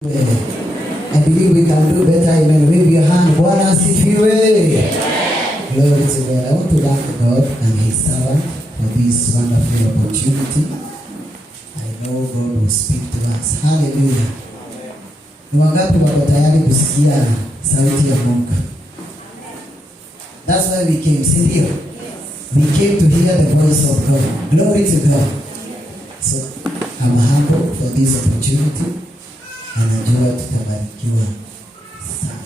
I believe we can do better. Amen. Wave your hand. Bwana asifiwe. Glory to God. I want to thank God and His servant for this wonderful opportunity. I know God will speak to us. Hallelujah. Ni wangapi wako tayari kusikia sauti ya Mungu? That's why we came. See here. We came to hear the voice of God. Glory to God. So I'm humble for this opportunity. Anajua tutabarikiwa sana.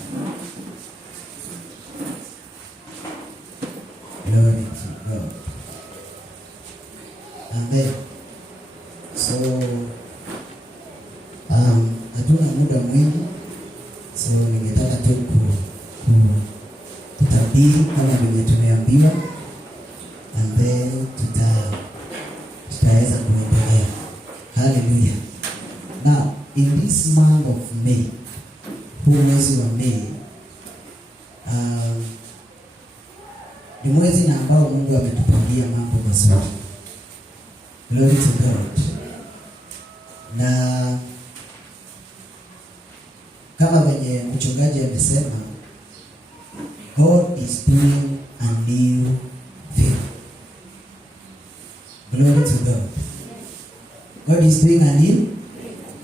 Glory to God. Amen. So hatuna muda mwingi, so ningetaka tu kutabiri kama vile tumeambiwa, and then tutaweza kuendelea. Hallelujah. Now, in this month of May, mwezi wa May, ni mwezi na ambao Mungu ametupangia mambo mazuri. Glory to God. Na kama venye mchungaji amesema, God is doing a new thing. Glory to God. God is doing a new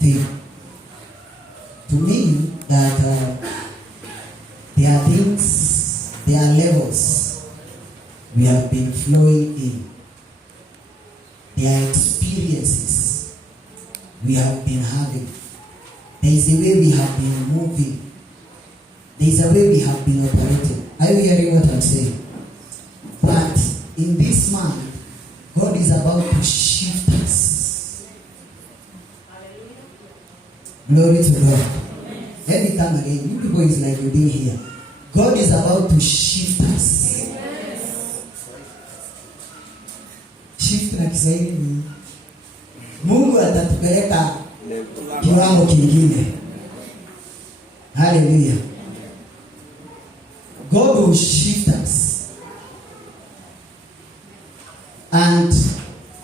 thing. To mean that there are things, there are levels we have been flowing in. There are experiences we have been having. There is a way we have been moving. There is a way we have been operating. Are you hearing what I'm saying? But in this month, God is about to shift us. Glory to God. Let me come again. You people is like you didn't hear. God is about to shift us. Shift na Kiswahili ni Mungu atatupeleka kiwango kingine. Hallelujah. God will shift us. And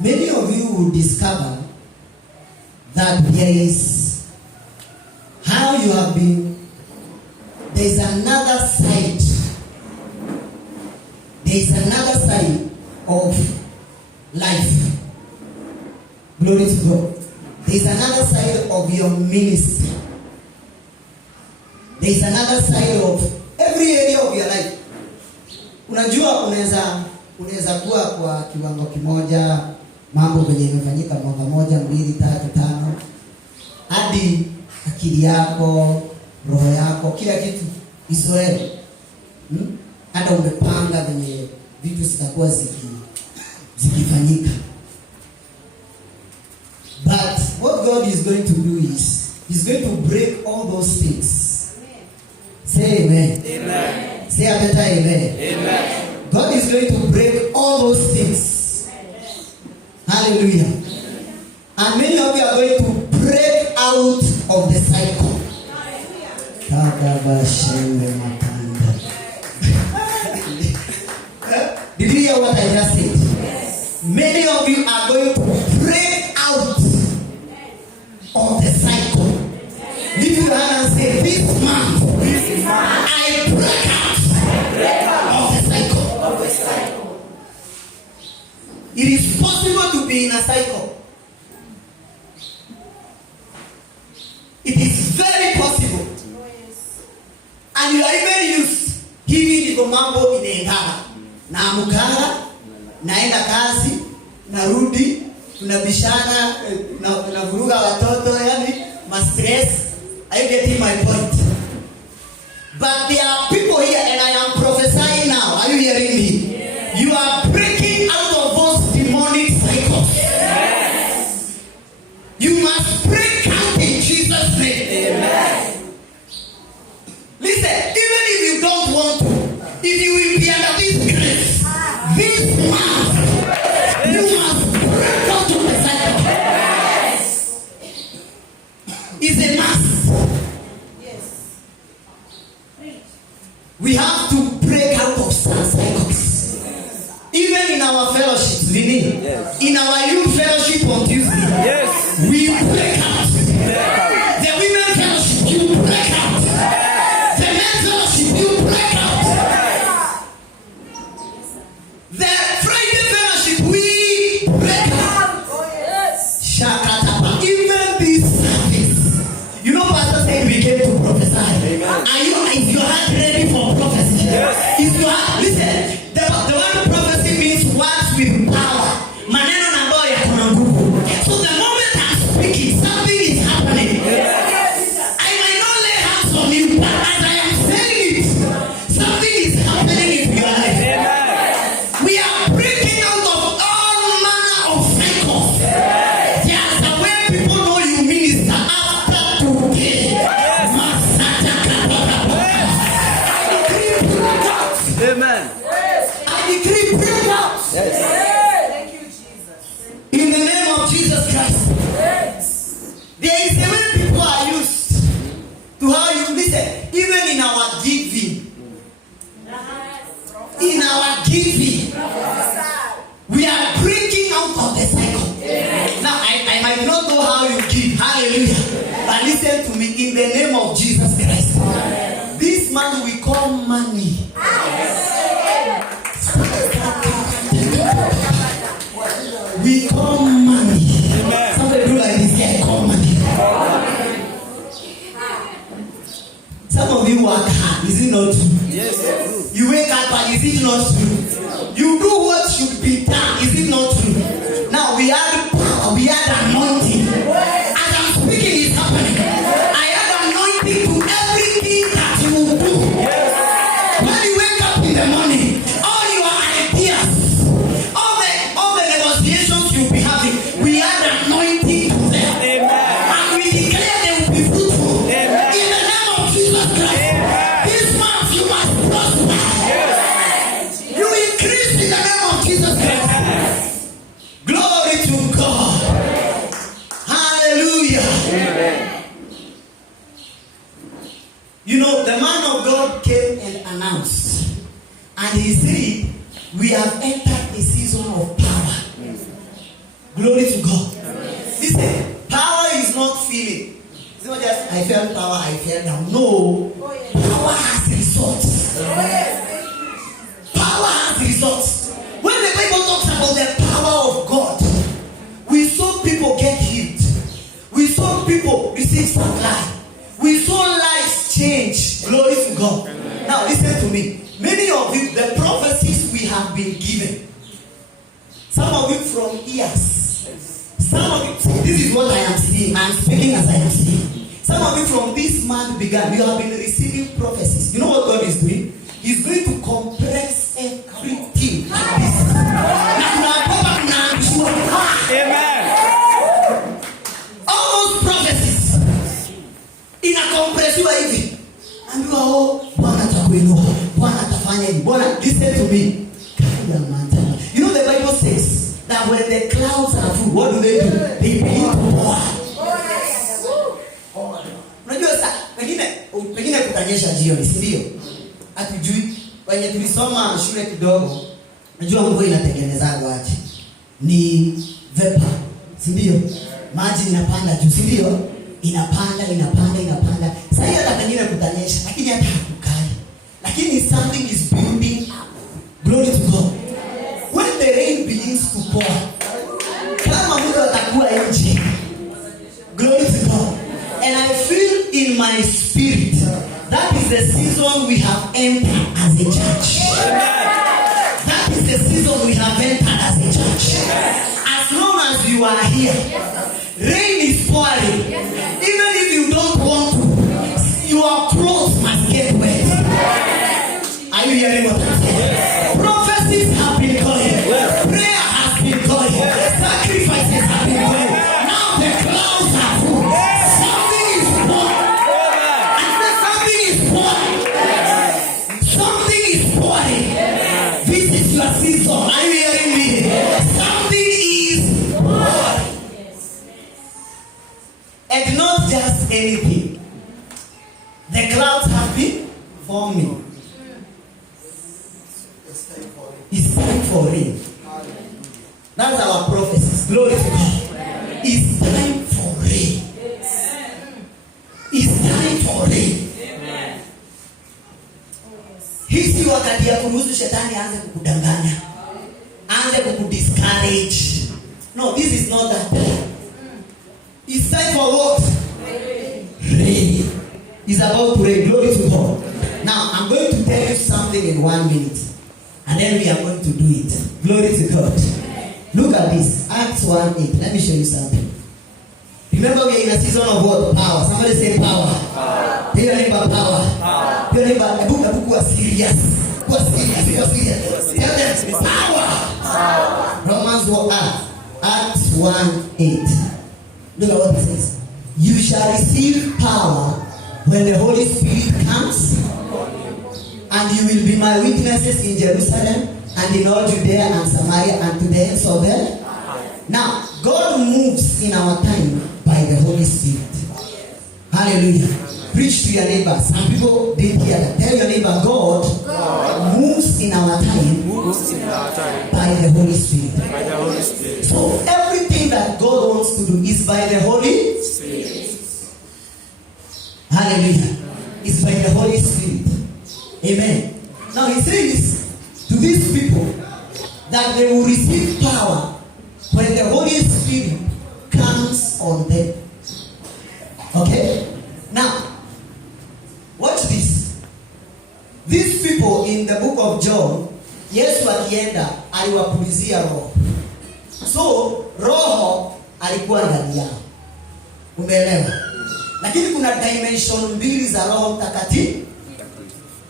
many of you will discover that there is how you have been. There is another side. There is another side of life. Glory to God. There is another side of your ministry. There is another side of every area of your life. Unajua unaweza kuwa kwa kiwango kimoja, mambo venye imefanyika mwaka moja, 2, 3, 5 hadi akili yako, roho yako, kila kitu Israeli. Hata umepanga venye vitu zitakuwa zikifanyika. But what God is going to do is He's going to break all those things. Amen. Say amen. Amen. Say a better amen. Amen. God is going to break all those things. Amen. Hallelujah. Amen. And many of you are going to break out of the cycle. Did you hear what I just said? Yes. Many of you are going to break out of the cycle. Lift your hand and say, this month, I break out of the cycle. It is possible to be in a cycle. It is very possible. And you are even used. Hivi ndivyo mambo inaendana. Naamka, naenda kazi, narudi, tunabishana, navuruga watoto, yani ma stress. Are you getting my point? But there are people here and I am prophesying now. Are you hearing me? Yes. You are breaking out of those demonic cycles. Yes. You must break out in Jesus' name. Amen. Listen, even if you don't want to, if you will be under this grace, this month, you must break out of the cycle. Yes. It's a must. Yes. We have to break out of some cycles. Yes. Even in our fellowships, yes. In our youth fellowship on Tuesday, yes. We break out. The women fellowship. Is your heart ready for prophecy? Yes. Is your heart, listen, the word prophecy means words with power. Maneno na ambayo yako na nguvu. So the moment I'm speaking, something is happening. Yes. I might not lay hands on you, but as I am saying it, something is happening in your life. Yes. We are breaking out of all manner of cycles. Yes. There's a way people know you minister after today. Amen. I decree breakouts. Yes. Thank you, Jesus. In the name of Jesus Christ. Yes. There is a way people are used to how you listen. Even in our giving. In our giving. We are breaking out of the cycle. Now, I might not know how you give. Hallelujah. But listen to me. In the name of Jesus Christ. This man we call money. We call money. Amen. Somebody do like this. Yeah, call money. Some of you work hard. Is it not true? Yes. You wake up and is it not true? You do what should be done. Is it not true? Now we have power. We have anointing. As I'm speaking, it's happening. I have anointing to everything that you will do. When you wake up in the morning, all your ideas, all the negotiations you'll be having, we have anointing to them. And we declare they will be fruitful. In the name of Jesus Christ. This month you must prosper. You increase in the name of Jesus Christ. Glory to God. Hallelujah. You know, the man of God came and announced, and he said, we have entered a season of power. Glory to God. Listen, power is not feeling. It's not just, I felt power, I felt down. No. Power has results. Power has results. When the Bible talks about the power of God, we saw people get healed. We saw people receive supply. We saw lives change. Glory to God. Now listen to me. Many of you, the prophecies we have been given. Some of you from years. Some of you, this is what I am seeing. I am speaking as I am seeing. Some of you from this month began, you have been receiving prophecies. You know what God is doing? He's going to compress everything like this. Amen. All those prophecies inakompresiwa hivi. Ambiwa Bwana atakuinua, Bwana atafanya hivi. Bwana, listen to me. You know the Bible says that when the clouds are full, what do? They begin to pour. Unajua sasa pengine kutanyesha jioni, si ndio? Hatujui. Wenye tulisoma shule kidogo, unajua mvua inatengenezaga aje? Ni vapor, si ndio? Maji inapanda juu, si ndio? Inapanda. Sasa hiyo hata pengine kutanyesha, lakini hata hakukai. Lakini something is building up. Glory to God. When the rain begins to pour, kama mtu atakuwa nje. Glory to God. And I feel in my spirit that is the season we have entered as a church. That is the season we have entered as a church. As long as you are here, rain is pouring. Even if you don't want to, your clothes must get wet. Are you hearing what I'm saying? Prophecies have been going. Prayer has been going. Sacrifices have been going. Now the clouds are full. Something is pouring. I said something is pouring. Something is pouring. This is your season. Are you hearing me? Something is pouring. And not just anything. The clouds have been forming. It's time for rain. That's our prophecies. Glory to God. It's time for rain. It's time for rain. Hii si wakati ya kuruhusu shetani aanze kukudanganya, aanze kukudiscourage. No, this is not that time. It's time for what? Rain. is about to rain. Glory to God. Now, I'm going to tell you something in 1 minute. And then we are going to do it. Glory to God. Look at this. Acts 1:8. Let me show you something. Remember, we are in a season of what? Power. Somebody say power. Power. Tell your neighbor power. Power. Tell your neighbor, Ebu was serious. Was serious. Tell them power. Power. Romans 1. Acts 1:8. Look at what it says. You shall receive power when the Holy Spirit comes, and you will be my witnesses in Jerusalem and in all Judea and Samaria and to the ends of the earth. Now, God moves in our time by the Holy Spirit. Hallelujah. Preach to your neighbor. Some people didn't hear that. Tell your neighbor, God moves in our time by the Holy Spirit. So everything that God wants to do is by the Holy Spirit. Hallelujah. It's by the Holy Spirit. Amen. Now he says to these people that they will receive power when the Holy Spirit comes on them. Okay? Now, watch this. These people in the book of John, Yesu akienda aliwapulizia roho. So, roho alikuwa ndani yao. Umeelewa? Lakini kuna dimension mbili za Roho Mtakatifu.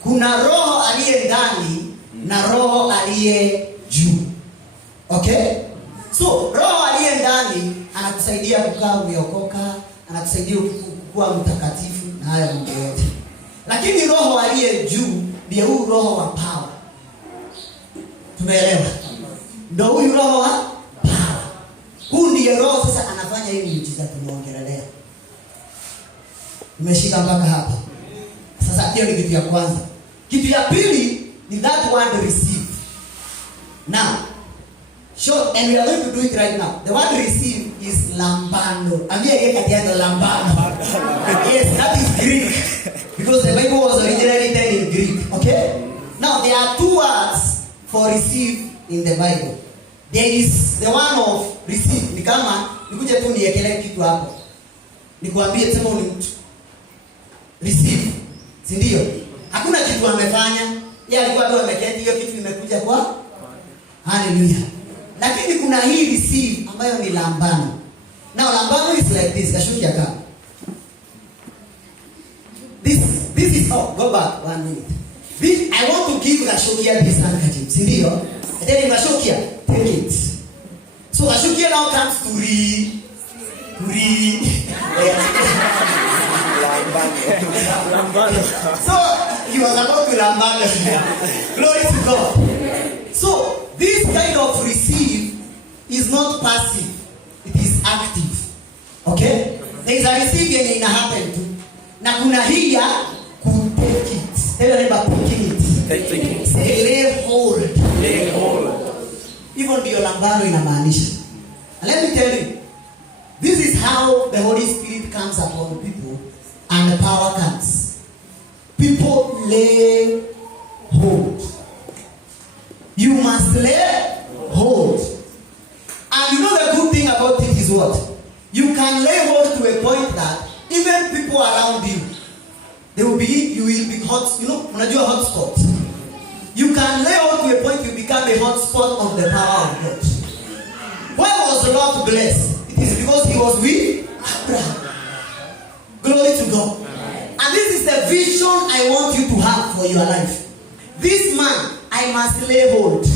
Kuna roho aliye ndani na roho aliye juu. Okay? So, roho aliye ndani anakusaidia kukaa umeokoka, anakusaidia kuwa mtakatifu na haya mambo yote. Lakini roho aliye juu ndiye huyu roho wa power. Tumeelewa? Ndio huyu roho wa power. Huyu ndiye roho sasa anafanya hii miujiza tumeongelea. Umeshika mpaka hapa. Sasa hiyo ni kitu ya kwanza. Kitu ya pili ni that word receive. Now, sure, and we are going to do it right now. The word receive is lambano. Lambano. Yes, that is Greek. Because the Bible was originally written in Greek. Okay? Now, there are two words for receive in the Bible. There is the one of receive. Ni kama, nikuje tu niekele kitu hapo. Nikuambie sema uni receive. Si ndio? Hakuna kitu amefanya. Yeye alikuwa tu ameketi, hiyo kitu imekuja kwa. Hallelujah. Lakini kuna hii receive ambayo ni lambano. Now lambano is like this. Kashukia kama. This is go back 1 minute. I want to give Kashukia this handkerchief. Si ndio? And then Kashukia, take it. So Kashukia now comes to So he was about to lambano. Glory to God. So this kind of receive is not passive. It is active. Okay? There is a receive yenye ina happen to. Na kuna hii ya take it. Tell your neighbor take it. Take it. Say lay hold. Lay hold. Even ndio lambano inamaanisha. And let me tell you, this is how the Holy Spirit comes upon people and the power comes. People lay hold. You must lay hold. And you know the good thing about it is what? You can lay hold to a point that even people around you, you will be hot, unajua hot spot. You can lay hold to a point you become a hot spot of the power of God. Why was the Lord blessed? It is because he was with Abraham. Glory to God. And this is the vision I want you to have for your life. This man, I must lay hold.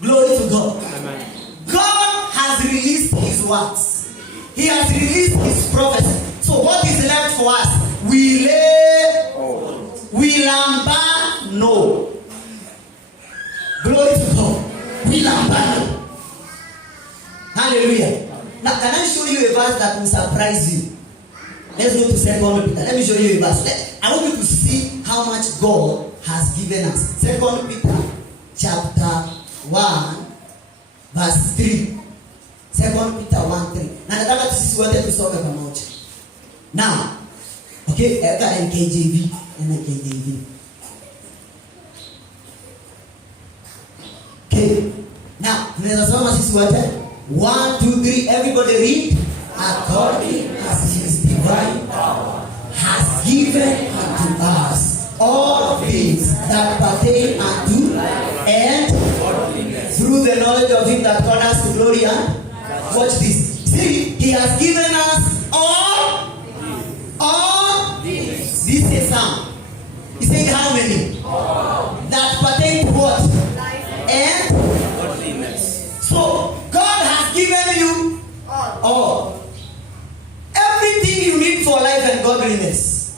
Glory to God. Amen. God has released his words. He has released his prophecy. So what is left for us? We lay hold. We lambano. Glory to God. We lambano. Hallelujah. Now can I show you a verse that will surprise you? Let's go to 2 Peter. Let me show you a verse. I want you to see how much God has given us. 2 Peter chapter 1 verse 3. 2 Peter 1:3. Na nataka sisi wote tusome pamoja. Now, okay, eka NKJV. Okay. Now, tunaweza soma sisi wote. 1, 2, 3. Everybody read. According as his divine power given unto us all things that pertain unto and through the knowledge of him that called us to glory and watch this. See, he has given us all things. This is some. He said how many? That pertain to what? And so God has given you all. Everything you need for life and godliness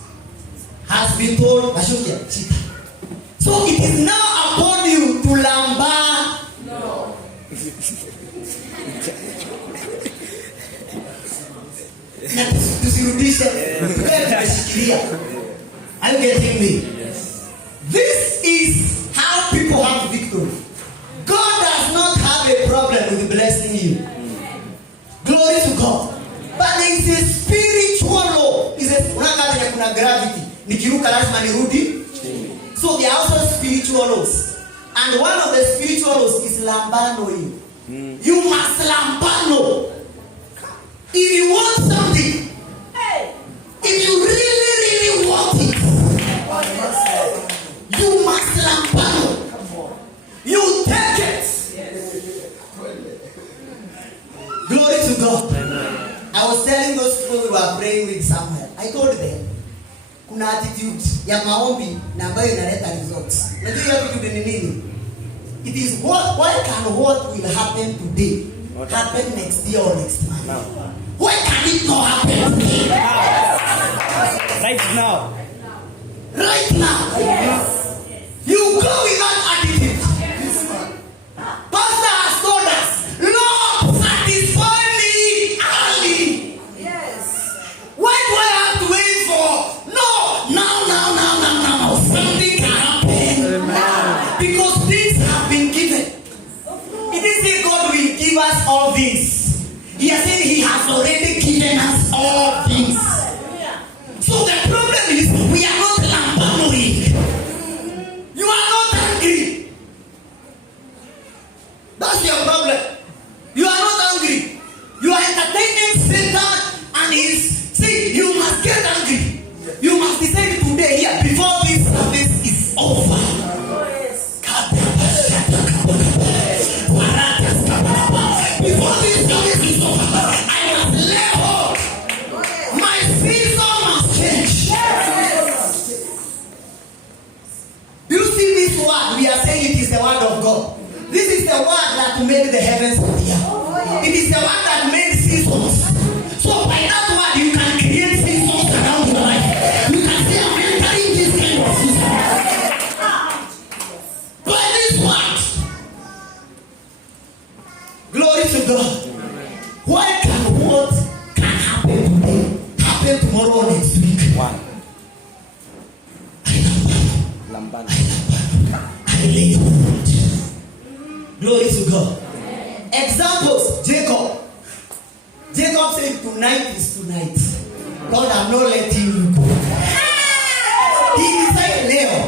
has been told. So it is now upon you to lamba. No. Are you getting me? This is how people have victory. God does not have a problem with blessing you. Glory to God. But there is a spiritual law. Kuna gravity. Nikiruka lazima nirudi. So there are also spiritual laws. And one of the spiritual laws is lambano you. You must lambano. If you want something, if you really want it, you must lambano. You take it. Glory to God. I was telling those people we were praying with Samuel. I told them, kuna attitude ya maombi na ambayo inaleta results. Unajua hiyo attitude ni nini? It is why can what will happen today happen next year or next month? Why can it not happen today? Right now. Right now. Yes. You go with that attitude. Pastor has told us, Lord, satisfy me early. Yes. Why do I have to wait for? No, now. Something can happen. Because things have been given. It is that God will give us all things. He has said He has already given us all things. So the problem is we are not lambanoing. You are not angry. That's your problem. You are not angry. You are entertaining Satan and his. See, you must get angry. You must decide today here before this service is over. Before this service is over, I must level. My season must change. Do you see this word? We are saying it is the word of God. This is the word that made the heavens and the earth. It is the word that made seasons. So by that word you can create seasons around your life. You can say I'm entering this kind of season. By this word. Glory to God. Why can what can happen today happen tomorrow or next week? One. Lambano. I lay hold. Glory to God. Examples. Jacob said tonight is tonight. God, I'm not letting you go. He decided Leo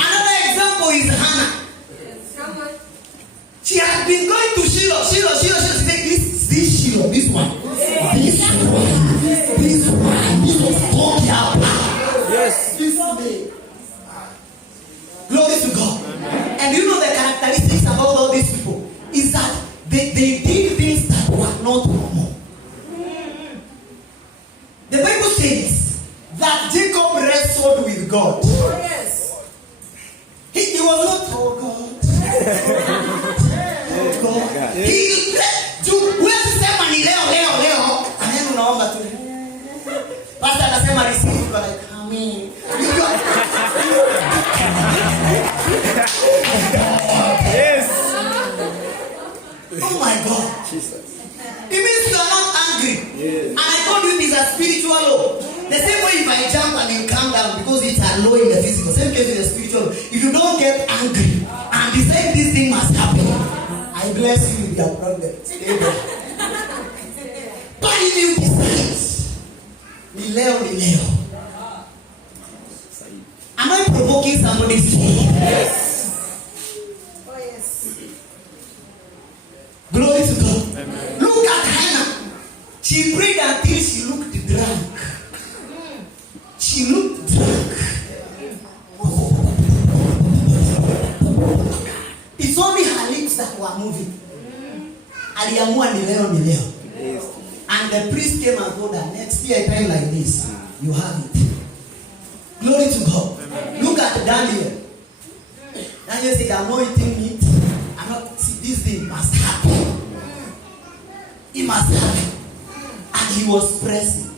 Another example is Hannah. She had been going to Shiloh. She said this Shiloh, this one was called Yahweh. Yes. This way. Glory to God. And you know the characteristics about all these people is that they did things that were not normal. The Bible says that Jacob wrestled with God. Yes. He was not God. He sema ni leo anaenda unaomba tu. Pastor anasema receive but like amen. Yes. Oh my God. Jesus. It means you are not angry. Yes. And I told you it is a spiritual law. The same way if I jump and you calm down because it's a law in the physical. Same case with the spiritual law. If you don't get angry and decide this thing must happen, I bless you with your problem. But if you decide, ni leo. Am I provoking somebody's faith? Yes. Oh yes. She prayed until she looked drunk. She looked drunk. It's only her lips that were moving. Aliamua ni leo ni leo. And the priest came and told her, next year a time like this, you have it. Glory to God. Look at Daniel. Daniel said, I'm not eating meat. I'm not, see, this thing must happen. It must happen. And he was pressing.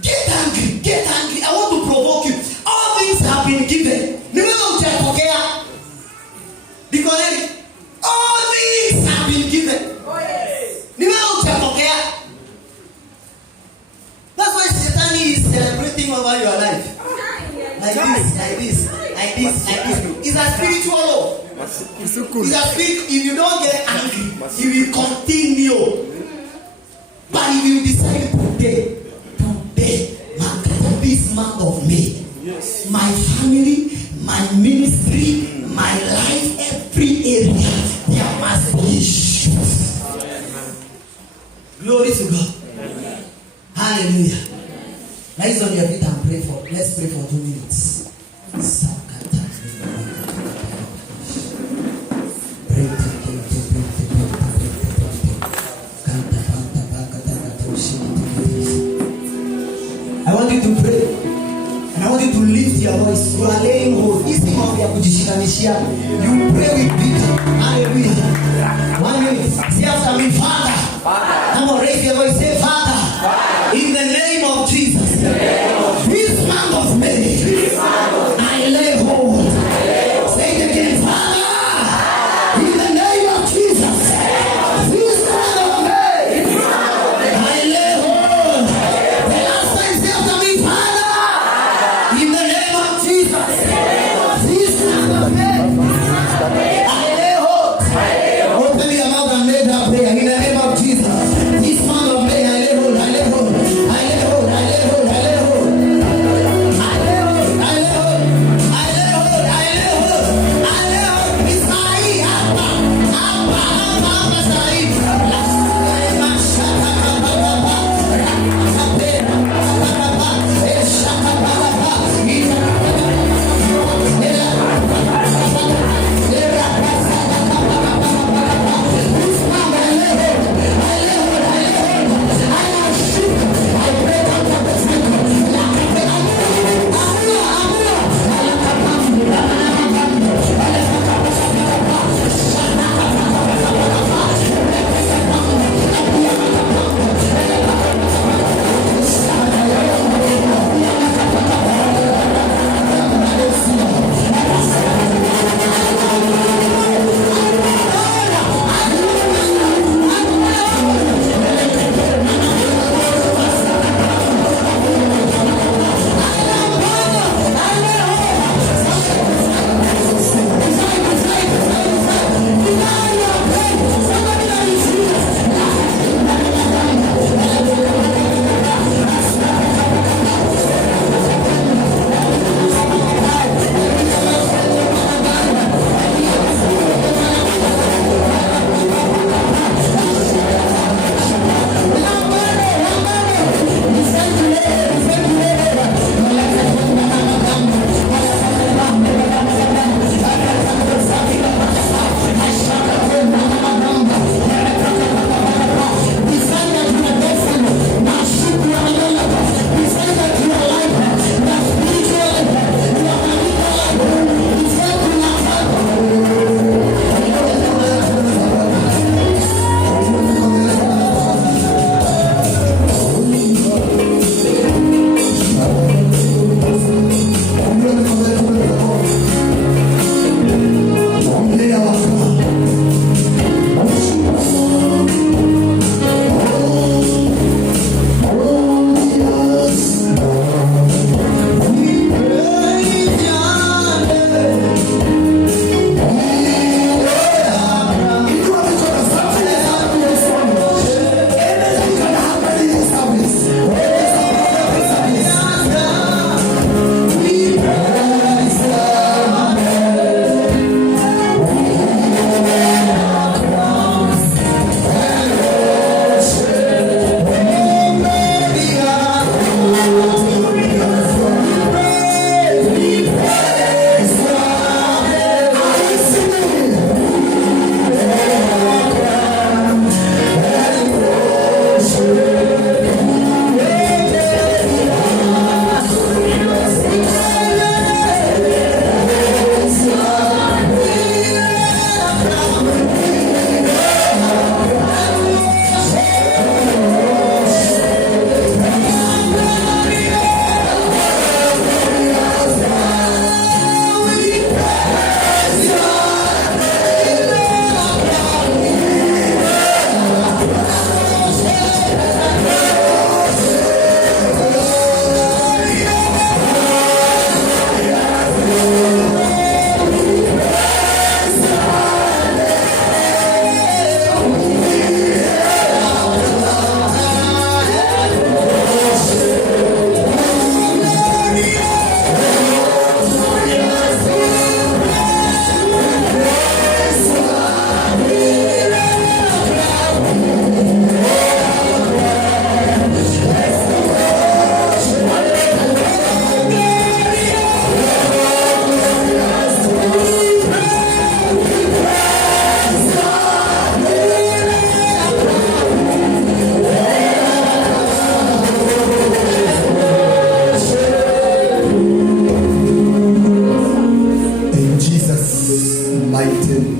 Get angry, get angry. I want to provoke you. All things have been given. Because all things have been given. That's why Satan is celebrating over your life. Like this, like this, like this, like this. It's a spiritual law. It's a spirit. If you don't get angry, he will continue. But if you decide today, this month of May, my family, my ministry, my life, every area, there must be issues. Glory to God. Hallelujah. Rise on your feet and pray for. Let's pray for 2 minutes. I want you to pray. And I want you to lift your voice. You are laying hold. This thing of your kujishikanishia. You pray with Peter. Hallelujah. 1 minute. Say after me, Father. Come on, raise your voice. Say, Father. In the name of Jesus. This month of May. I lay hold. Say it again, Father. In the name of Jesus. This month of May. I lay hold. The last time, say after me, Father. In the name of Jesus. This month of May.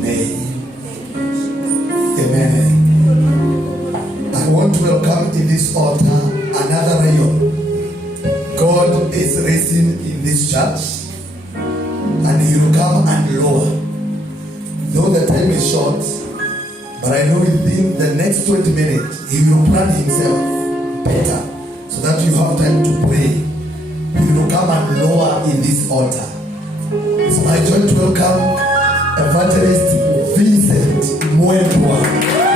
name. Amen. I want to welcome in this altar another rayon. God is raising in this church, and He will come and lower. Though the time is short, but I know within the next 20 minutes, He will plan Himself better, so that you have time to pray. He will come and lower in this altar. It's my joy to welcome Evangelist Vincent Mwendwa.